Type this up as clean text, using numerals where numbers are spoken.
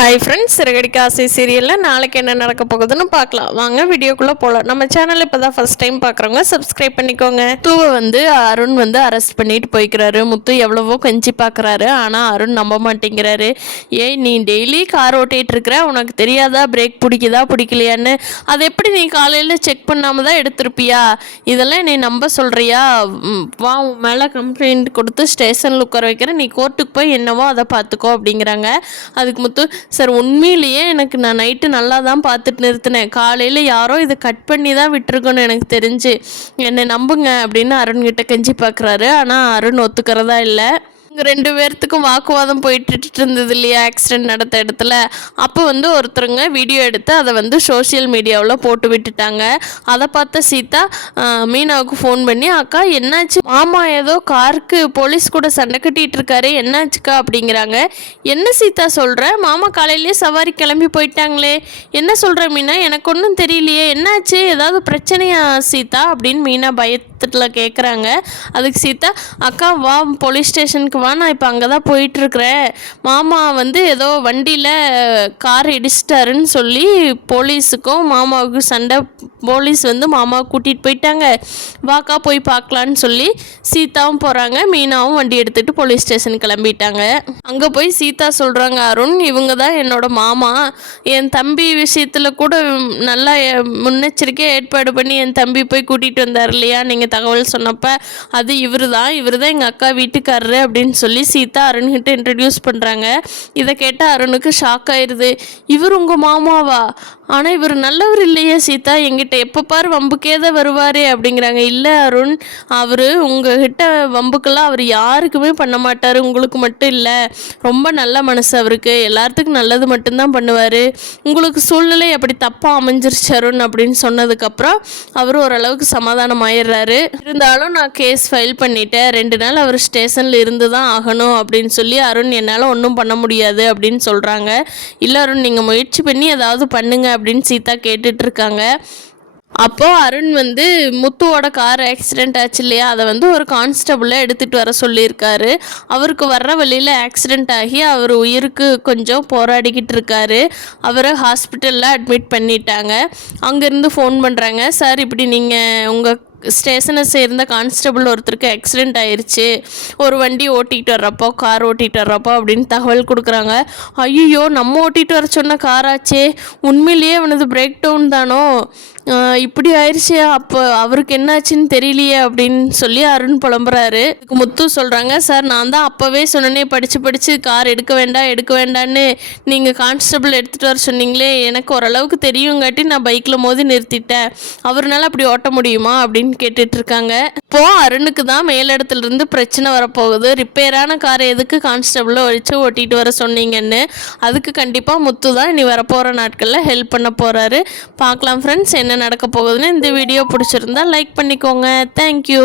Hi friends, Siragadikka ஆசை சீரியலில் நாளைக்கு என்ன நடக்க போகுதுன்னு பார்க்கலாம். வாங்க வீடியோக்குள்ளே போகலாம். நம்ம சேனல் இப்போ தான் ஃபஸ்ட் டைம் பார்க்குறவங்க சப்ஸ்கிரைப் பண்ணிக்கோங்க. முத்துவை அருண் அரெஸ்ட் பண்ணிட்டு போய்க்கிறாரு. முத்து எவ்வளவோ கஞ்சி பார்க்குறாரு, ஆனால் அருண் நம்ப மாட்டேங்கிறாரு. ஏய், நீ டெய்லி கார் ஓட்டிகிட்டு இருக்கிற, உனக்கு தெரியாதா பிரேக் பிடிக்குதா பிடிக்கலையான்னு? அதை எப்படி நீ காலையில் செக் பண்ணாமல் தான் எடுத்திருப்பியா? இதெல்லாம் நீ நம்ப சொல்கிறியா? வா, உன் மேலே கம்ப்ளைண்ட் கொடுத்து ஸ்டேஷனில் உட்கார வைக்கிறேன், நீ கோர்ட்டுக்கு போய் என்னவோ அதை பார்த்துக்கோ அப்படிங்கிறாங்க. அதுக்கு முத்து, சார் உண்மையிலேயே நான் நைட்டு நல்லா தான் பார்த்துட்டு நிறுத்தினேன், காலையில் யாரோ இதை கட் பண்ணி தான் விட்டுருக்கணும் எனக்கு தெரிஞ்சு, என்னை நம்புங்க அப்படின்னு அருண்கிட்ட கெஞ்சி பார்க்குறாரு. ஆனால் அருண் ஒத்துக்கிறதா இல்லை. இங்கே 2 பேர்த்துக்கும் வாக்குவாதம் போயிட்டு இருந்தது இல்லையா ஆக்சிடெண்ட் நடந்த இடத்துல. அப்போ ஒருத்தருங்க வீடியோ எடுத்து அதை சோஷியல் மீடியாவில் போட்டு விட்டுட்டாங்க. அதை பார்த்த சீதா மீனாவுக்கு ஃபோன் பண்ணி, அக்கா என்னாச்சு, மாமா ஏதோ காருக்கு போலீஸ் கூட சண்டை கட்டிகிட்டு இருக்காரு, என்னாச்சுக்கா அப்படிங்கிறாங்க. என்ன சீதா சொல்கிற, மாமா காலையிலேயே சவாரி கிளம்பி போயிட்டாங்களே, என்ன சொல்கிற மீனா, எனக்கு ஒன்றும் தெரியலையே, என்னாச்சு, ஏதாவது பிரச்சனையா சீதா அப்படின்னு மீனா பயத்தில் கேட்குறாங்க. அதுக்கு சீதா, அக்கா வா போலீஸ் ஸ்டேஷனுக்கு வா, நான் இப்போ அங்கே தான் போயிட்டுருக்குறேன், மாமா ஏதோ வண்டியில் கார் இடிச்சிட்டாருன்னு சொல்லி போலீஸுக்கும் மாமாவுக்கும் சண்டை, போலீஸ் மாமாவை கூட்டிகிட்டு போயிட்டாங்க, வாக்கா போய் பார்க்கலான்னு சொல்லி சீதாவும் போகிறாங்க. மீனாவும் வண்டி எடுத்துகிட்டு போலீஸ் ஸ்டேஷன் கிளம்பிட்டாங்க. அங்கே போய் சீதா சொல்கிறாங்க, அருண் இவங்க தான் என்னோட மாமா, என் தம்பி விஷயத்தில் கூட நல்லா முன்னெச்சரிக்கையாக ஏற்பாடு பண்ணி என் தம்பி போய் கூட்டிகிட்டு வந்தார் இல்லையா நீங்கள் தகவல் சொன்னப்போ, அது இவர் தான் எங்கள் அக்கா வீட்டுக்காரரு அப்படின்னு சொல்லி சீதா அருண்கிட்ட இன்ட்ரடியூஸ் பண்ணுறாங்க. இதை கேட்டால் அருணுக்கு ஷாக் ஆயிடுது. இவர் உங்கள் மாமாவா? ஆனால் இவர் நல்லவர் இல்லையே சீதா, எங்கிட்ட எப்போ பாரு வம்புக்கே தான் வருவாரே அப்படிங்கிறாங்க. இல்லை அருண், அவர் உங்ககிட்ட வம்புக்கெல்லாம் அவர் யாருக்குமே பண்ண மாட்டார், உங்களுக்கு மட்டும் இல்லை, ரொம்ப நல்ல மனசு அவருக்கு, எல்லாத்துக்கும் நல்லது மட்டும்தான் பண்ணுவார், உங்களுக்கு சூழ்நிலை அப்படி தப்பாக அமைஞ்சிருச்சு அருண் அப்படின்னு சொன்னதுக்கப்புறம் அவர் ஓரளவுக்கு சமாதானம் ஆயிடுறாரு. இருந்தாலும் நான் கேஸ் ஃபைல் பண்ணிட்டேன், 2 நாள் அவர் ஸ்டேஷனில் இருந்து தான் ஆகணும் அப்படின்னு சொல்லி அருண் என்னால் ஒன்றும் பண்ண முடியாது அப்படின்னு சொல்கிறாங்க. இல்லை அருண், நீங்கள் முயற்சி பண்ணி ஏதாவது பண்ணுங்க அப்படின்னு சீதா கேட்டுட்ருக்காங்க. அப்போது அருண் முத்துவோட கார் ஆக்சிடெண்ட் ஆச்சு இல்லையா, அதை ஒரு கான்ஸ்டபுளை எடுத்துகிட்டு வர சொல்லியிருக்காரு. அவருக்கு வர்ற வழியில் ஆக்சிடெண்ட் ஆகி அவர் உயிருக்கு கொஞ்சம் போராடிக்கிட்டு இருக்காரு. அவரை ஹாஸ்பிட்டலில் அட்மிட் பண்ணிட்டாங்க. அங்கேருந்து ஃபோன் பண்ணுறாங்க, சார் இப்படி நீங்கள் உங்கள் ஸ்டேஷனை சேர்ந்த கான்ஸ்டபுள் ஒருத்தருக்கு ஆக்சிடெண்ட் ஆயிடுச்சு, ஒரு வண்டி ஓட்டிகிட்டு வர்றப்போ, கார் ஓட்டிகிட்டு வர்றப்போ அப்படின்னு தகவல் கொடுக்குறாங்க. ஐயோ, நம்ம ஓட்டிகிட்டு வர சொன்ன காராச்சே, உண்மையிலேயே பிரேக் டவுன் தானோ, இப்படி ஆயிடுச்சு, அப்போ அவருக்கு என்னாச்சுன்னு தெரியலையே அப்படின்னு சொல்லி அருண் புலம்புறாரு. இதுக்கு முத்து சொல்கிறாங்க, சார் நான் தான் அப்போவே சொன்னனே, படித்து கார் எடுக்க வேண்டான்னு நீங்கள் கான்ஸ்டபிள் எடுத்துகிட்டு வர சொன்னீங்களே, எனக்கு ஓரளவுக்கு தெரியுங்காட்டி நான் பைக்கில் மோதி நிறுத்திட்டேன், அவர்னால அப்படி ஓட்ட முடியுமா அப்படின்னு கேட்டுட்ருக்காங்க. இப்போது அருணுக்கு தான் மேலிடத்துலேருந்து பிரச்சனை வரப்போகுது, ரிப்பேரான காரை எதுக்கு கான்ஸ்டபிளை வச்சு ஓட்டிகிட்டு வர சொன்னீங்கன்னு. அதுக்கு கண்டிப்பாக முத்து தான் இனி வரப்போகிற நாட்களில் ஹெல்ப் பண்ண போகிறாரு. பார்க்கலாம் ஃப்ரெண்ட்ஸ் என்ன நடக்க போகுதுன்னு. இந்த வீடியோ பிடிச்சிருந்தா லைக் பண்ணிக்கோங்க. தேங்க்யூ.